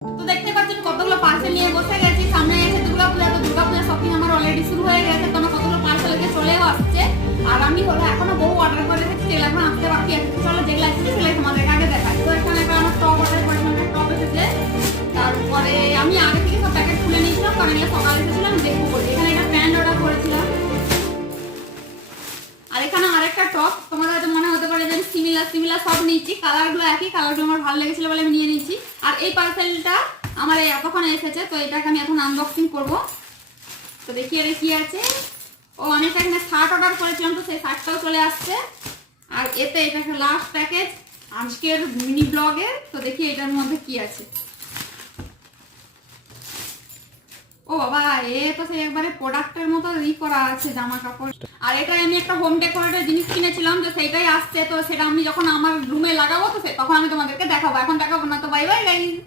তো দেখতে পাচ্ছেন কতগুলো পার্সেল নিয়ে বসে গেছি। সামনে এসে দুর্গাপূজা, তো দুর্গাপূজা শপিং আমার অলরেডি শুরু হয়ে গেছে। তো আমার কতগুলো পার্সেল এসে চলেও আসছে। আর আমি হলো এখনো বহু অর্ডার করে রেখেছি, যেগুলো এখন আসতে বাকি আছে। চলো যেগুলো আসছে সেগুলো তোমাদের আগে দেখাই। তো এখানে একটা আমার টপ অর্ডার করেছিলাম, একটা টপ এসেছে। তারপরে আমি আগে থেকে সব প্যাকেট খুলে নিয়েছিলাম, কারণ এগুলো সকালে এসেছিলাম দেখবো বলে। এখানে একটা প্যান্ট অর্ডার করেছিলাম। আর এখানে আরেকটা টপ, তোমাদের হয়তো মনে হতে পারে যে আমি সিমিলার সব নিয়েছি, কালারগুলো একই, কালারগুলো আমার ভালো লেগেছিল বলে আমি নিয়ে নিয়েছি। আর এই পার্সেলটা আমার এতক্ষণ এসেছে, তো এটাকে আমি এখন আনবক্সিং করব। তো দেখি এর কি আছে। ও আমি একটা এখানে শার্ট অর্ডার করেছিলাম, তো সেই শার্টটাও চলে আসছে। আর এতে এটা একটা লাস্ট প্যাকেজ আজকের মিনি ব্লগে। তো দেখি এটার মধ্যে কি আছে। ও বাবা, এ তো সেই একবারে প্রোডাক্টের মতো করা আছে, জামা কাপড়। আর এটা আমি একটা হোম ডেকোরেটের জিনিস কিনেছিলাম, যে সেইটাই আসছে। তো সেটা আমি যখন আমার রুমে লাগাবো, তো তখন আমি তোমাদেরকে দেখাবো, এখন দেখাবো না। তো বাই বাই গাইস।